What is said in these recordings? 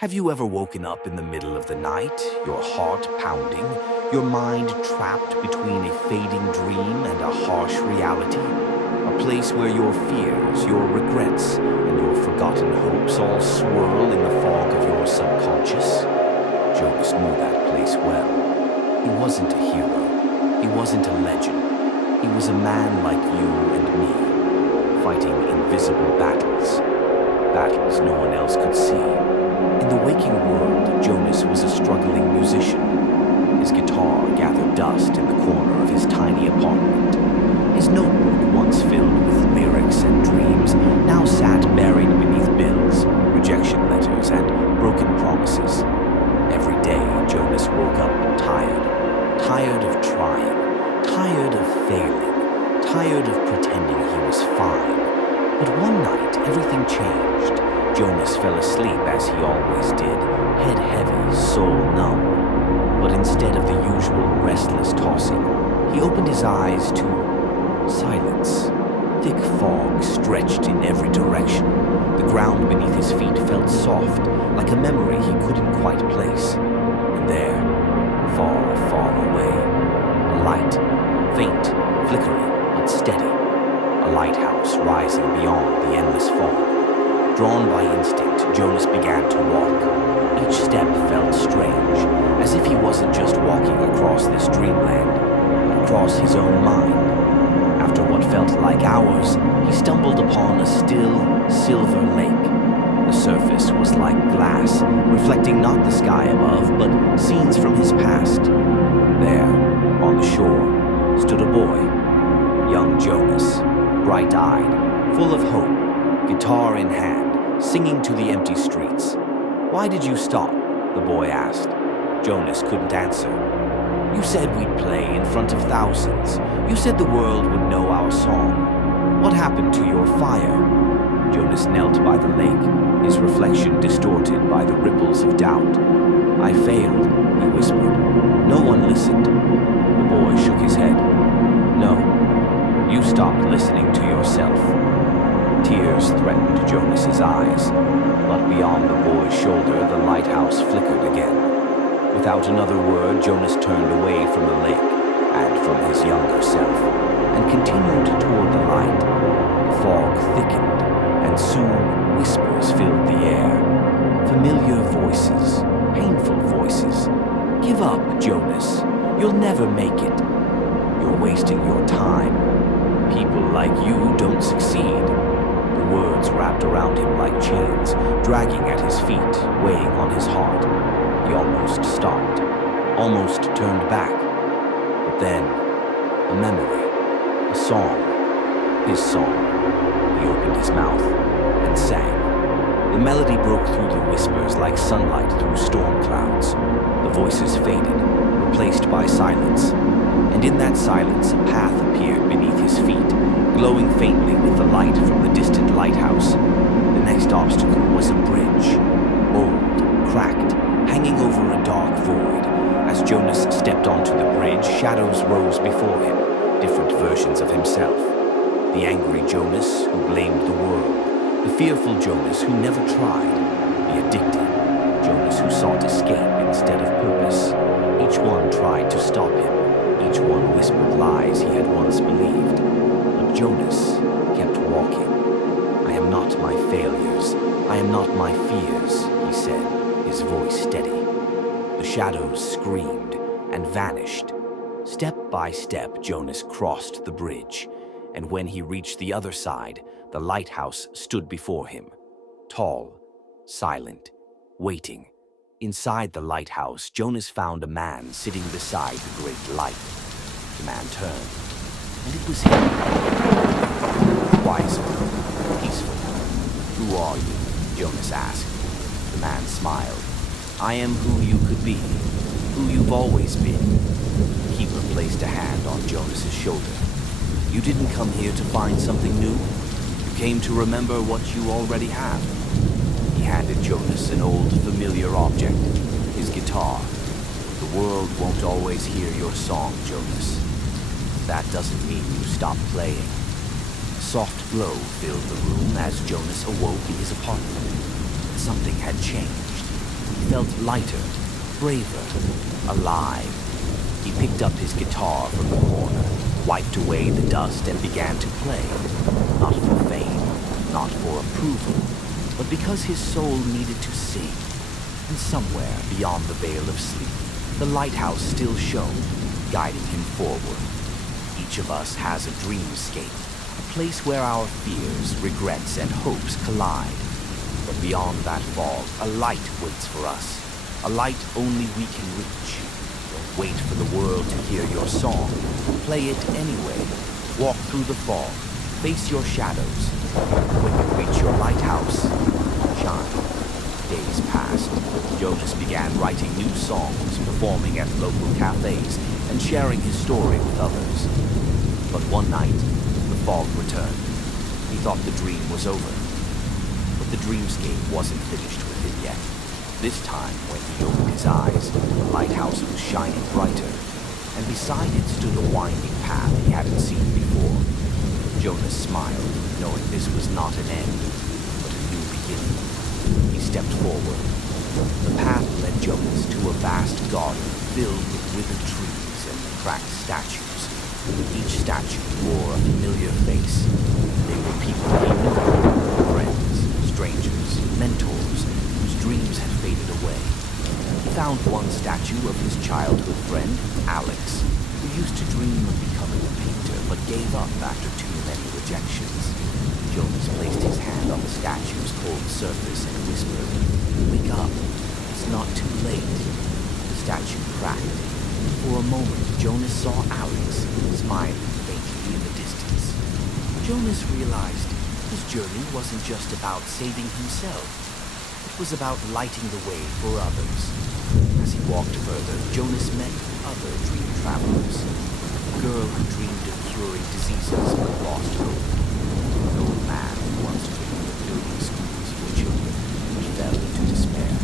Have you ever woken up in the middle of the night, your heart pounding, your mind trapped between a fading dream and a harsh reality? A place where your fears, your regrets, and your forgotten hopes all swirl in the fog of your subconscious? Jonas knew that place well. He wasn't a hero. He wasn't a legend. He was a man like you and me, fighting invisible battles. Battles no one else could see. In the waking world, Jonas was a struggling musician. His guitar gathered dust in the corner of his tiny apartment. His notebook, once filled with lyrics and dreams, now sat buried beneath bills, rejection letters, and broken promises. Every day, Jonas woke up tired. Tired of trying. Tired of failing. Tired of pretending he was fine. But one night, everything changed. Jonas fell asleep as he always did, head heavy, soul numb. But instead of the usual restless tossing, he opened his eyes to silence. Thick fog stretched in every direction. The ground beneath his feet felt soft, like a memory he couldn't quite place. And there, far, far away, a light, faint, flickering, but steady. A lighthouse rising beyond the endless fog. Drawn by instinct, Jonas began to walk. Each step felt strange, as if he wasn't just walking across this dreamland, but across his own mind. After what felt like hours, he stumbled upon a still, silver lake. The surface was like glass, reflecting not the sky above, but scenes from his past. There, on the shore, stood a boy, young Jonas, bright-eyed, full of hope, guitar in hand, singing to the empty streets. "Why did you stop?" the boy asked. Jonas couldn't answer. "You said we'd play in front of thousands. You said the world would know our song. What happened to your fire?" Jonas knelt by the lake, his reflection distorted by the ripples of doubt. "I failed," he whispered. "No one listened." The boy shook his head. "No, you stopped listening to yourself." Tears threatened Jonas's eyes, but beyond the boy's shoulder, the lighthouse flickered again. Without another word, Jonas turned away from the lake and from his younger self, and continued toward the light. The fog thickened, and soon whispers filled the air. Familiar voices, painful voices. "Give up, Jonas. You'll never make it. You're wasting your time. People like you don't succeed." The words wrapped around him like chains, dragging at his feet, weighing on his heart. He almost stopped, almost turned back. But then, a memory, a song, his song. He opened his mouth and sang. The melody broke through the whispers like sunlight through storm clouds. The voices faded, replaced by silence. And in that silence, a path appeared beneath his feet, glowing faintly with the light from the distant lighthouse. The next obstacle was a bridge, old, cracked, hanging over a dark void. As Jonas stepped onto the bridge, shadows rose before him, different versions of himself. The angry Jonas who blamed the world, the fearful Jonas who never tried, the addicted Jonas who sought escape instead of purpose. Each one tried to stop him. Each one whispered lies he had once believed. But Jonas kept walking. "I am not my failures. I am not my fears," he said, his voice steady. The shadows screamed and vanished. Step by step, Jonas crossed the bridge, and when he reached the other side, the lighthouse stood before him, tall, silent, waiting. Inside the lighthouse, Jonas found a man sitting beside the great light. The man turned, and it was him. Wiser, peaceful. "Who are you?" Jonas asked. The man smiled. "I am who you could be, who you've always been." The keeper placed a hand on Jonas's shoulder. "You didn't come here to find something new. You came to remember what you already have." He handed Jonas an old, familiar object, his guitar. "The world won't always hear your song, Jonas. That doesn't mean you stop playing." A soft glow filled the room as Jonas awoke in his apartment. Something had changed. felt lighter, braver, alive. He picked up his guitar from the corner, wiped away the dust, and began to play. Not for fame, not for approval, but because his soul needed to sing. And somewhere beyond the veil of sleep, the lighthouse still shone, guiding him forward. Each of us has a dreamscape, a place where our fears, regrets, and hopes collide. But beyond that fog, a light waits for us, a light only we can reach. Don't wait for the world to hear your song. Play it anyway. Walk through the fog. Face your shadows. When you reach your lighthouse, shine. Days passed. Jonas began writing new songs, performing at local cafes, and sharing his story with others. But one night, the fog returned. He thought the dream was over. But the dreamscape wasn't finished with him yet. This time, when he opened his eyes, the lighthouse was shining brighter, and beside it stood a winding path he hadn't seen before. Jonas smiled, knowing this was not an end, but a new beginning. He stepped forward. The path led Jonas to a vast garden filled with withered trees and cracked statues. Each statue bore a familiar face. They were people he knew, friends, strangers, mentors, whose dreams had faded away. He found one statue of his childhood friend, Alex, who used to dream of becoming a painter but gave up after too many rejections. Jonas placed his hand on the statue's cold surface and whispered, "Wake up, it's not too late." The statue cracked. For a moment, Jonas saw Alex smiling faintly in the distance. Jonas realized his journey wasn't just about saving himself. It was about lighting the way for others. As he walked further, Jonas met other dream travelers. A girl who dreamed of curing diseases but lost hope. An old man who once dreamed of building schools for children but fell into despair.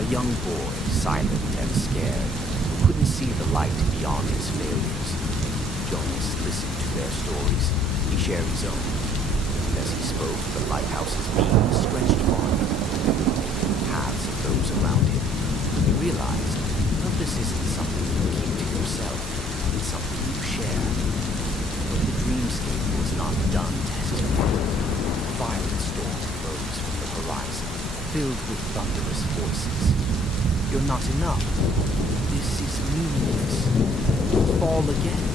A young boy, silent and scared, who couldn't see the light beyond his failures. Jonas listened to their stories. He shared his own. And as he spoke, the lighthouse's beam stretched far, taking the paths of those around him. He realized purpose isn't something you keep to yourself. It's something you share. But the dreamscape was not done testing him. A violent storm rose from the horizon, filled with thunderous voices. "You're not enough. This is meaningless. You'll fall again."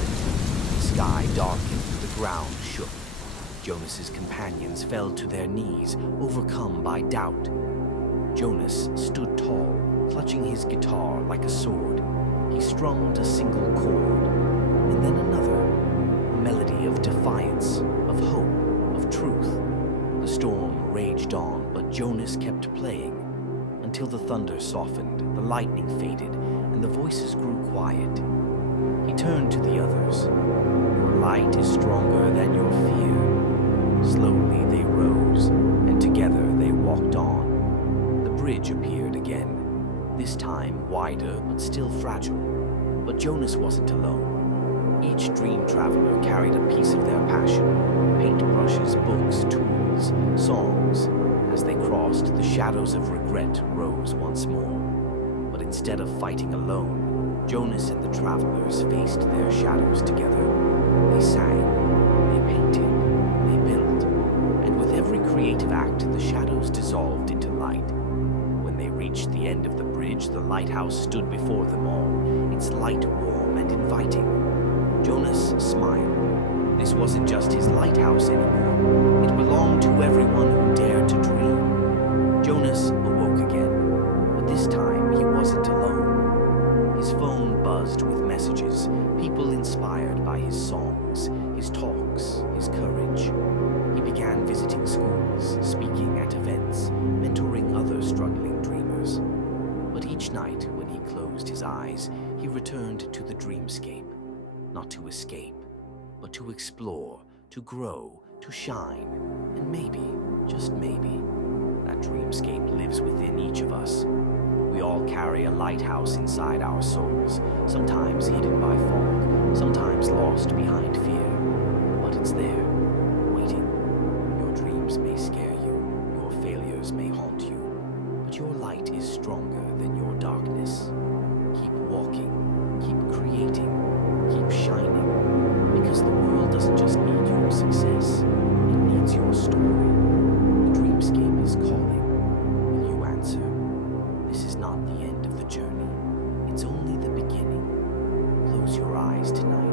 The sky darkened, the ground shook. Jonas's companions fell to their knees, overcome by doubt. Jonas stood tall, clutching his guitar like a sword. He strummed a single chord, and then another, a melody of defiance, of hope, of truth. The storm raged on, but Jonas kept playing, until the thunder softened, the lightning faded, and the voices grew quiet. He turned to the others. "Your light is stronger than your fear." Slowly they rose, and together they walked on. The bridge appeared again, this time wider but still fragile. But Jonas wasn't alone. Each dream traveler carried a piece of their passion: paintbrushes, books, tools, songs. As they crossed, the shadows of regret rose once more. But instead of fighting alone, Jonas and the travelers faced their shadows together. They sang, they painted, they built, and with every creative act, the shadows dissolved into light. When they reached the end of the bridge, the lighthouse stood before them all, its light warm and inviting. Jonas smiled. This wasn't just his lighthouse anymore. It belonged to everyone who dared to dream. Jonas awoke again, but this time he wasn't alone. His phone buzzed with messages, people inspired by his songs, his talks, his courage. He began visiting schools, speaking at events, mentoring other struggling dreamers. But each night, when he closed his eyes, he returned to the dreamscape, not to escape, but to explore, to grow, to shine, and maybe, just maybe, that dreamscape lives within each of us. We all carry a lighthouse inside our souls, sometimes hidden by fog, sometimes lost behind fear. But it's there, waiting. Your dreams may scare you, your failures may haunt you, but your light is stronger tonight.